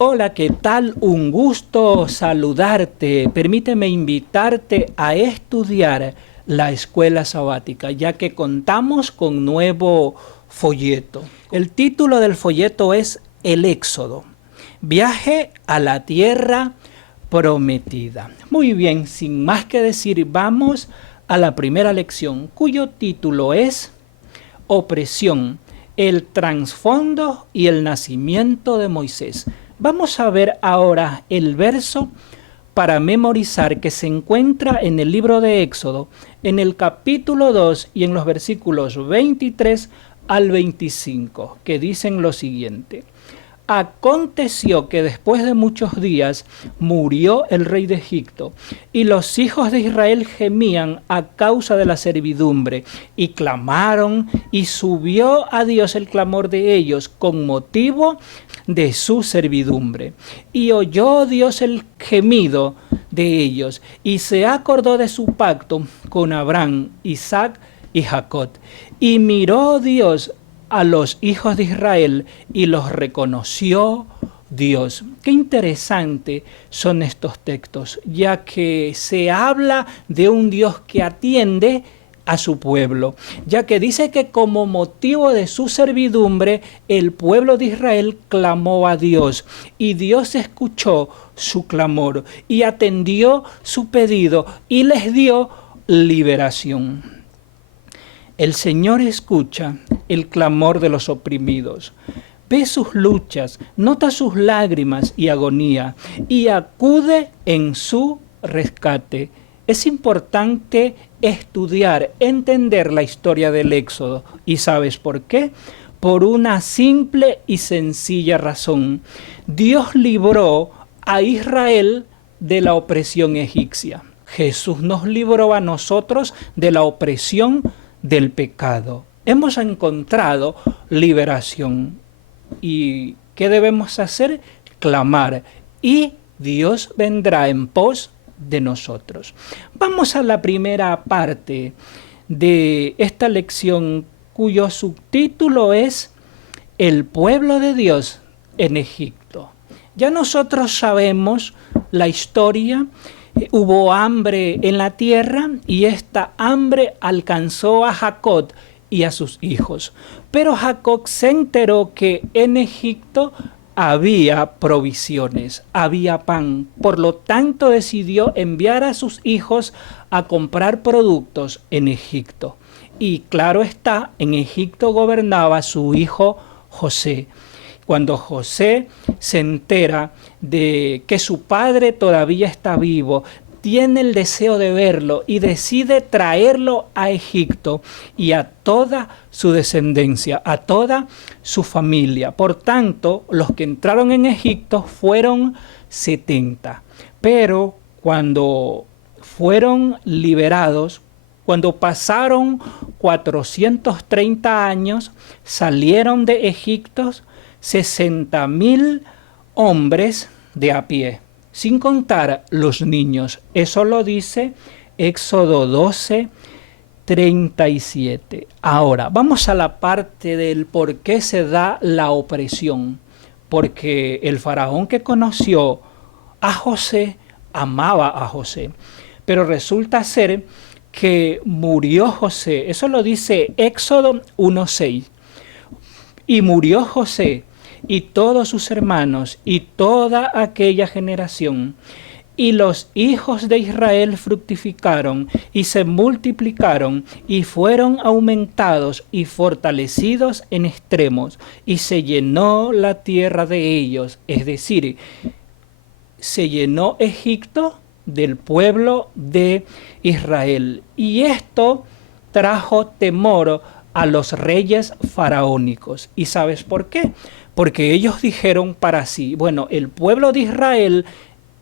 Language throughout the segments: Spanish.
Hola, ¿qué tal? Un gusto saludarte. Permíteme invitarte a estudiar la escuela sabática, ya que contamos con nuevo folleto. El título del folleto es El Éxodo, viaje a la tierra prometida. Muy bien, sin más que decir, vamos a la primera lección, cuyo título es Opresión, el trasfondo y el nacimiento de Moisés. Vamos a ver ahora el verso para memorizar que se encuentra en el libro de Éxodo, en el capítulo 2 y en los versículos 23 al 25, que dicen lo siguiente. Aconteció que después de muchos días murió el rey de Egipto, y los hijos de Israel gemían a causa de la servidumbre, y clamaron, y subió a Dios el clamor de ellos con motivo de su servidumbre. Y oyó Dios el gemido de ellos, y se acordó de su pacto con Abraham, Isaac y Jacob. Y miró Dios a los hijos de Israel y los reconoció Dios. Qué interesante son estos textos, ya que se habla de un Dios que atiende a su pueblo, ya que dice que como motivo de su servidumbre el pueblo de Israel clamó a Dios y Dios escuchó su clamor y atendió su pedido y les dio liberación. El Señor escucha el clamor de los oprimidos, ve sus luchas, nota sus lágrimas y agonía y acude en su rescate. Es importante estudiar, entender la historia del Éxodo. ¿Y sabes por qué? Por una simple y sencilla razón. Dios libró a Israel de la opresión egipcia. Jesús nos libró a nosotros de la opresión del pecado. Hemos encontrado liberación. ¿Y qué debemos hacer? Clamar. Y Dios vendrá en pos de nosotros. Vamos a la primera parte de esta lección, cuyo subtítulo es El pueblo de Dios en Egipto. Ya nosotros sabemos la historia. Hubo hambre en la tierra y esta hambre alcanzó a Jacob y a sus hijos. Pero Jacob se enteró que en Egipto había provisiones, había pan. Por lo tanto decidió enviar a sus hijos a comprar productos en Egipto. Y claro está, en Egipto gobernaba su hijo José. Cuando José se entera de que su padre todavía está vivo, tiene el deseo de verlo y decide traerlo a Egipto y a toda su descendencia, a toda su familia. Por tanto, los que entraron en Egipto fueron 70. Pero cuando fueron liberados, cuando pasaron 430 años, salieron de Egipto 60.000 hombres de a pie, sin contar los niños. Eso lo dice Éxodo 12, 37. Ahora, vamos a la parte del por qué se da la opresión. Porque el faraón que conoció a José, amaba a José. Pero resulta ser que murió José. Eso lo dice Éxodo 1:6. Y murió José y todos sus hermanos y toda aquella generación. Y los hijos de Israel fructificaron y se multiplicaron y fueron aumentados y fortalecidos en extremos, y se llenó la tierra de ellos. Es decir, se llenó Egipto del pueblo de Israel. Y esto trajo temor a los reyes faraónicos. ¿Y sabes por qué? Porque ellos dijeron para sí, bueno, el pueblo de Israel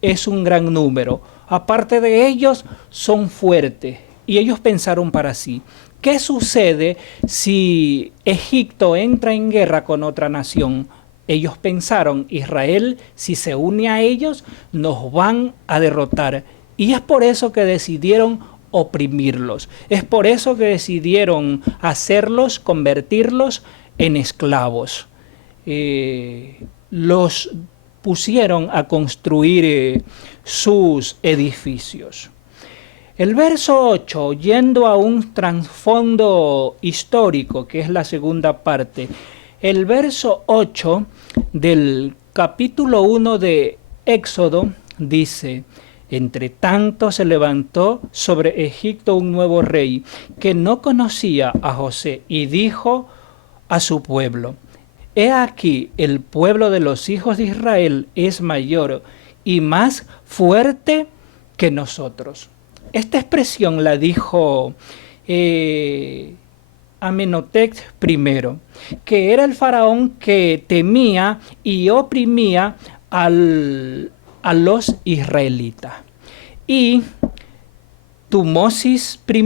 es un gran número, aparte de ellos son fuertes. Y ellos pensaron para sí, ¿qué sucede si Egipto entra en guerra con otra nación? Ellos pensaron, Israel, si se une a ellos, nos van a derrotar. Y es por eso que decidieron oprimirlos. Es por eso que decidieron hacerlos, convertirlos en esclavos. Los dispusieron a construir sus edificios. El verso 8, yendo a un trasfondo histórico, que es la segunda parte, el verso 8 del capítulo 1 de Éxodo dice: entre tanto se levantó sobre Egipto un nuevo rey que no conocía a José y dijo a su pueblo: he aquí, el pueblo de los hijos de Israel es mayor y más fuerte que nosotros. Esta expresión la dijo Amenhotep I, que era el faraón que temía y oprimía a los israelitas. Y Tumosis I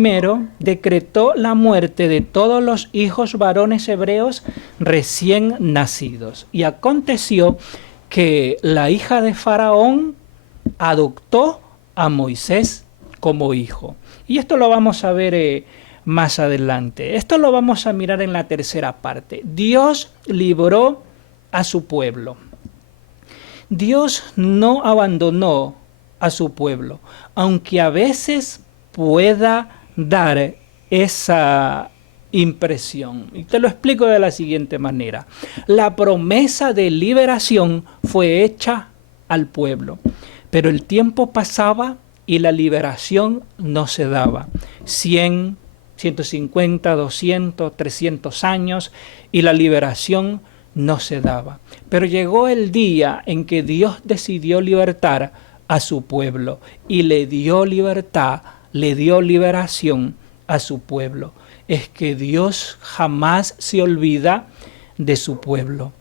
decretó la muerte de todos los hijos varones hebreos recién nacidos. Y aconteció que la hija de Faraón adoptó a Moisés como hijo. Y esto lo vamos a ver más adelante. Esto lo vamos a mirar en la tercera parte. Dios libró a su pueblo. Dios no abandonó a su pueblo, aunque a veces pueda dar esa impresión. Y te lo explico de la siguiente manera. La promesa de liberación fue hecha al pueblo, pero el tiempo pasaba y la liberación no se daba. 100, 150, 200, 300 años y la liberación no se daba. Pero llegó el día en que Dios decidió libertar a su pueblo y le dio libertad, le dio liberación a su pueblo. Es que Dios jamás se olvida de su pueblo.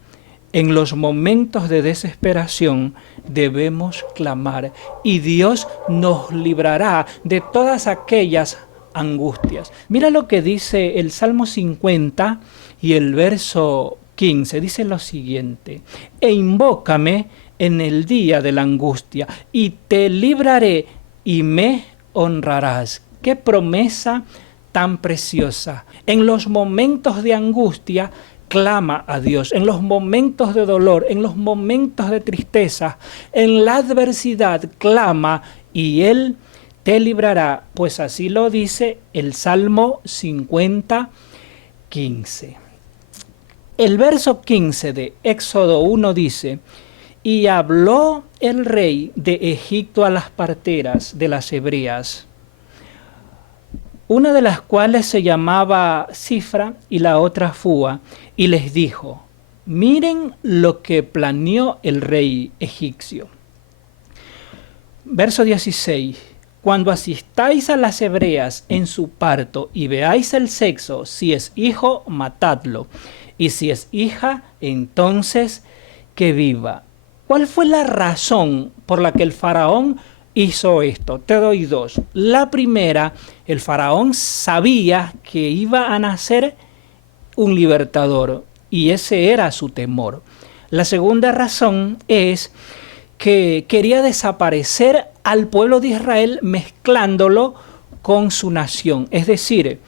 En los momentos de desesperación debemos clamar y Dios nos librará de todas aquellas angustias. Mira lo que dice el Salmo 50 y el verso 15. Dice lo siguiente: e invócame en el día de la angustia y te libraré y me honrarás. ¡Qué promesa tan preciosa! En los momentos de angustia, clama a Dios. En los momentos de dolor, en los momentos de tristeza, en la adversidad, clama y Él te librará. Pues así lo dice el Salmo 50, 15. El verso 15 de Éxodo 1 dice: y habló el rey de Egipto a las parteras de las hebreas, una de las cuales se llamaba Cifra y la otra Fúa, y les dijo: miren lo que planeó el rey egipcio. Verso 16: cuando asistáis a las hebreas en su parto y veáis el sexo, si es hijo, matadlo, y si es hija, entonces que viva. ¿Cuál fue la razón por la que el faraón hizo esto? Te doy dos. La primera, el faraón sabía que iba a nacer un libertador y ese era su temor. La segunda razón es que quería desaparecer al pueblo de Israel mezclándolo con su nación. Es decir,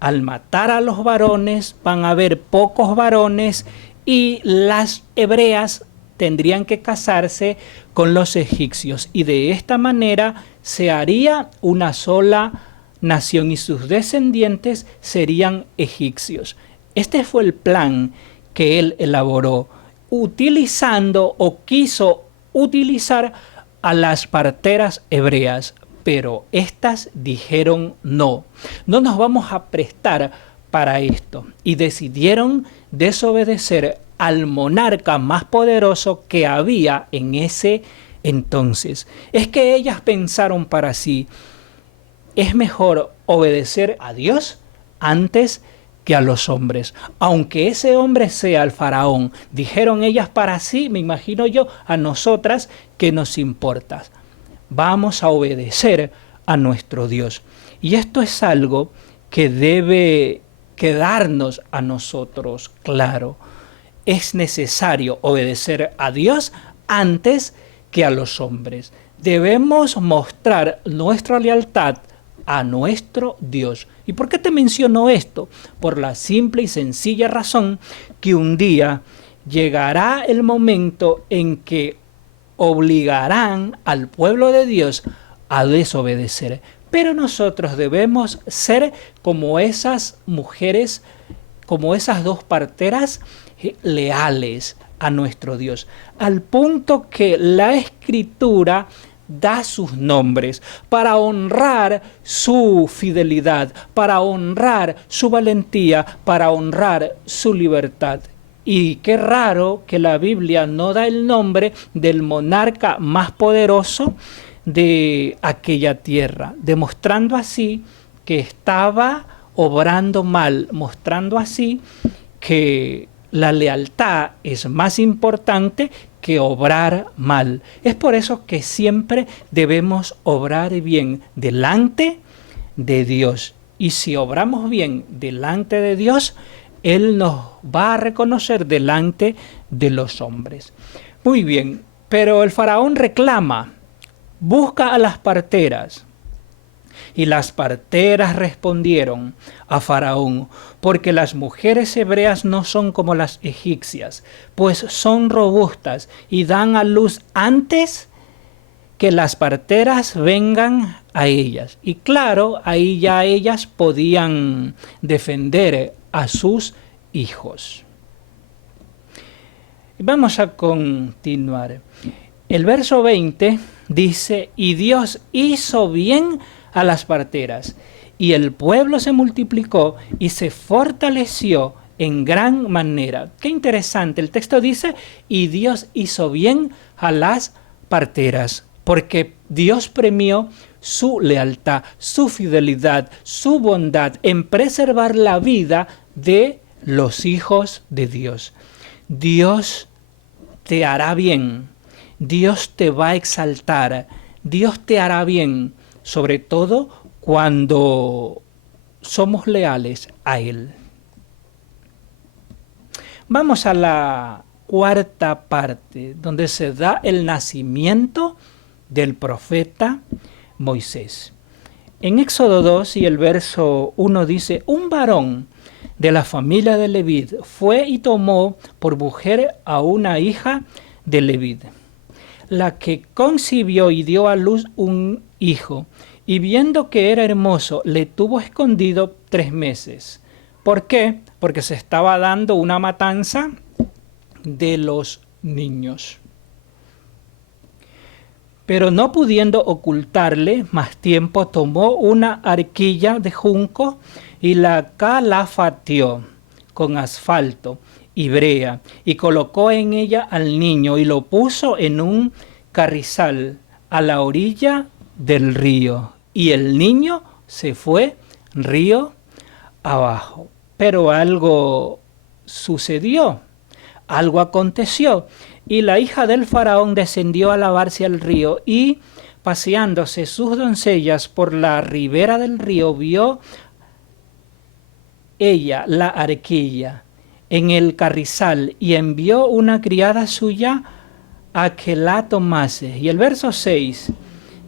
al matar a los varones van a haber pocos varones y las hebreas tendrían que casarse con los egipcios y de esta manera se haría una sola nación y sus descendientes serían egipcios. Este fue el plan que él elaboró, utilizando o quiso utilizar a las parteras hebreas, pero éstas dijeron no nos vamos a prestar para esto y decidieron desobedecer al monarca más poderoso que había en ese entonces. Es que ellas pensaron para sí: es mejor obedecer a Dios antes que a los hombres, aunque ese hombre sea el faraón. Dijeron ellas para sí, me imagino yo, a nosotras, ¿qué nos importa? Vamos a obedecer a nuestro Dios. Y esto es algo que debe quedarnos a nosotros claro. Es necesario obedecer a Dios antes que a los hombres. Debemos mostrar nuestra lealtad a nuestro Dios. ¿Y por qué te menciono esto? Por la simple y sencilla razón que un día llegará el momento en que obligarán al pueblo de Dios a desobedecer. Pero nosotros debemos ser como esas mujeres, como esas dos parteras leales a nuestro Dios, al punto que la Escritura da sus nombres para honrar su fidelidad, para honrar su valentía, para honrar su libertad. Y qué raro que la Biblia no da el nombre del monarca más poderoso de aquella tierra, demostrando así que estaba obrando mal, mostrando así que la lealtad es más importante que obrar mal. Es por eso que siempre debemos obrar bien delante de Dios. Y si obramos bien delante de Dios, Él nos va a reconocer delante de los hombres. Muy bien, pero el faraón reclama, busca a las parteras. Y las parteras respondieron a Faraón, porque las mujeres hebreas no son como las egipcias, pues son robustas y dan a luz antes que las parteras vengan a ellas. Y claro, ahí ya ellas podían defender a sus hijos. Vamos a continuar. El verso 20 dice, y Dios hizo bien a las parteras, y el pueblo se multiplicó y se fortaleció en gran manera. Qué interesante, el texto dice, y Dios hizo bien a las parteras, porque Dios premió su lealtad, su fidelidad, su bondad en preservar la vida de los hijos de Dios. Dios te hará bien, Dios te va a exaltar, Dios te hará bien, sobre todo cuando somos leales a Él. Vamos a la cuarta parte, donde se da el nacimiento del profeta Moisés. En Éxodo 2 y el verso 1 dice, un varón de la familia de Leví fue y tomó por mujer a una hija de Leví, la que concibió y dio a luz un hijo, y viendo que era hermoso, le tuvo escondido 3 meses. ¿Por qué? Porque se estaba dando una matanza de los niños. Pero no pudiendo ocultarle más tiempo, tomó una arquilla de junco y la calafateó con asfalto y brea, y colocó en ella al niño y lo puso en un carrizal a la orilla del río. Y el niño se fue río abajo. Pero algo sucedió, algo aconteció. Y la hija del faraón descendió a lavarse al río y, paseándose sus doncellas por la ribera del río, vio ella la arquilla en el carrizal y envió una criada suya a que la tomase. Y el verso 6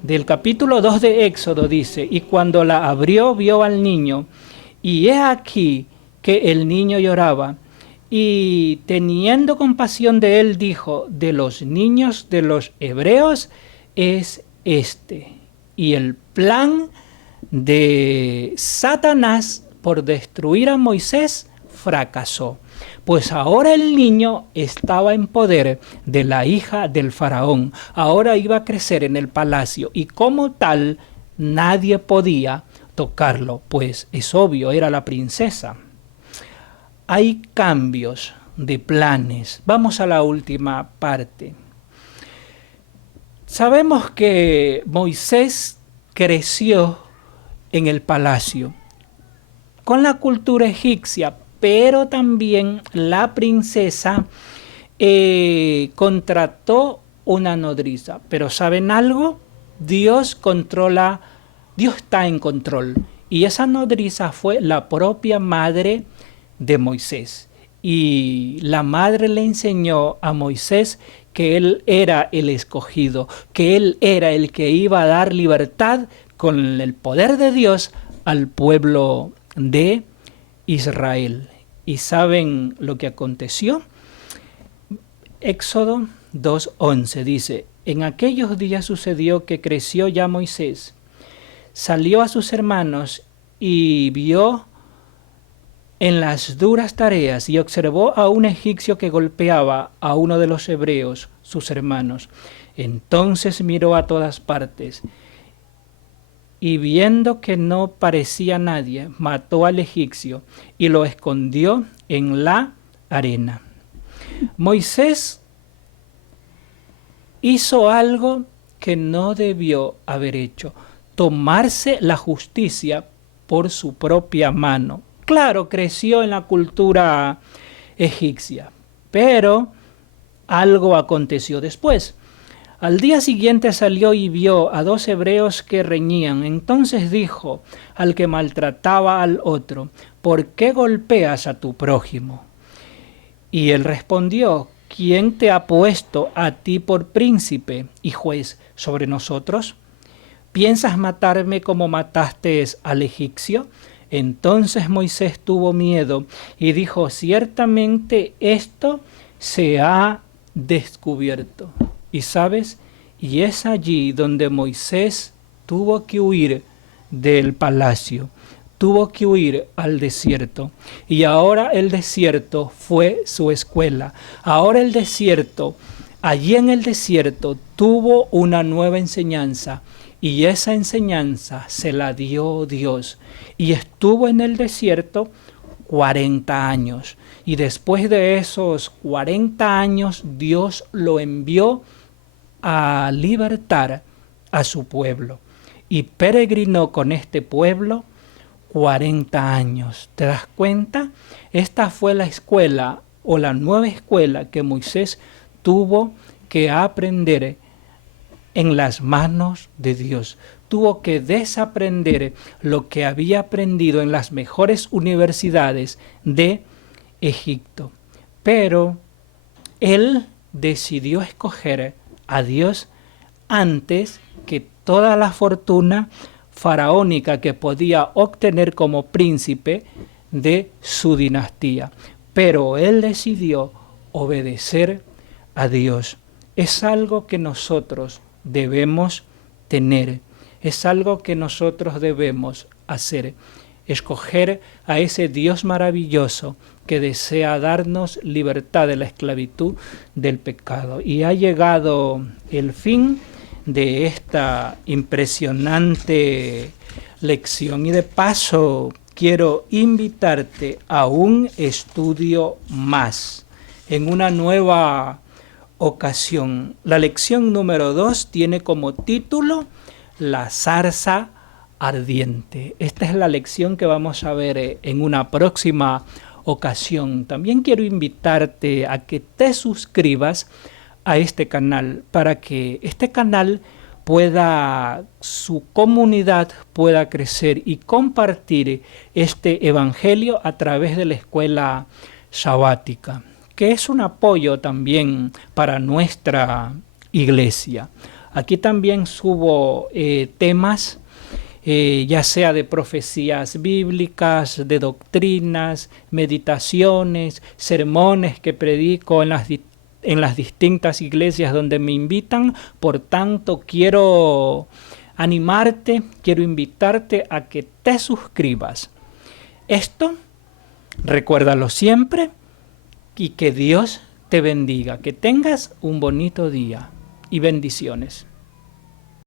del capítulo 2 de Éxodo dice, y cuando la abrió vio al niño, y he aquí que el niño lloraba, y teniendo compasión de él dijo, de los niños de los hebreos es este. Y el plan de Satanás por destruir a Moisés fracasó, pues ahora el niño estaba en poder de la hija del faraón, ahora iba a crecer en el palacio y como tal nadie podía tocarlo, pues es obvio, era la princesa. Hay cambios de planes. Vamos a la última parte. Sabemos que Moisés creció en el palacio con la cultura egipcia, pero también la princesa contrató una nodriza. Pero ¿saben algo? Dios está en control. Y esa nodriza fue la propia madre de Moisés. Y la madre le enseñó a Moisés que él era el escogido, que él era el que iba a dar libertad con el poder de Dios al pueblo de Israel. ¿Y saben lo que aconteció? Éxodo 2:11 dice, En aquellos días sucedió que creció ya Moisés, salió a sus hermanos y vio en las duras tareas y observó a un egipcio que golpeaba a uno de los hebreos, sus hermanos. Entonces miró a todas partes y viendo que no parecía nadie, mató al egipcio y lo escondió en la arena. Moisés hizo algo que no debió haber hecho: tomarse la justicia por su propia mano. Claro, creció en la cultura egipcia, pero algo aconteció después. Al día siguiente salió y vio a dos hebreos que reñían. Entonces dijo al que maltrataba al otro: ¿por qué golpeas a tu prójimo? Y él respondió: ¿quién te ha puesto a ti por príncipe y juez sobre nosotros? ¿Piensas matarme como mataste al egipcio? Entonces Moisés tuvo miedo y dijo: ciertamente esto se ha descubierto. Y sabes, y es allí donde Moisés tuvo que huir del palacio, tuvo que huir al desierto. Y ahora el desierto fue su escuela. Ahora el desierto, allí en el desierto, tuvo una nueva enseñanza. Y esa enseñanza se la dio Dios. Y estuvo en el desierto 40 años. Y después de esos 40 años, Dios lo envió a libertar a su pueblo. Y peregrinó con este pueblo 40 años. ¿Te das cuenta? Esta fue la escuela o la nueva escuela que Moisés tuvo que aprender en las manos de Dios. Tuvo que desaprender lo que había aprendido en las mejores universidades de Egipto. Pero él decidió escoger a Dios antes que toda la fortuna faraónica que podía obtener como príncipe de su dinastía. Pero él decidió obedecer a Dios. Es algo que nosotros debemos tener, es algo que nosotros debemos hacer, escoger a ese Dios maravilloso que desea darnos libertad de la esclavitud del pecado. Y ha llegado el fin de esta impresionante lección. Y de paso quiero invitarte a un estudio más en una nueva ocasión. La lección número 2 tiene como título La zarza ardiente. Esta es la lección que vamos a ver en una próxima ocasión. También quiero invitarte a que te suscribas a este canal para que este canal pueda, su comunidad pueda crecer y compartir este evangelio a través de la escuela sabática, que es un apoyo también para nuestra iglesia. Aquí también subo temas, ya sea de profecías bíblicas, de doctrinas, meditaciones, sermones que predico en las distintas iglesias donde me invitan. Por tanto, quiero animarte, quiero invitarte a que te suscribas. Esto, recuérdalo siempre, y que Dios te bendiga, que tengas un bonito día y bendiciones.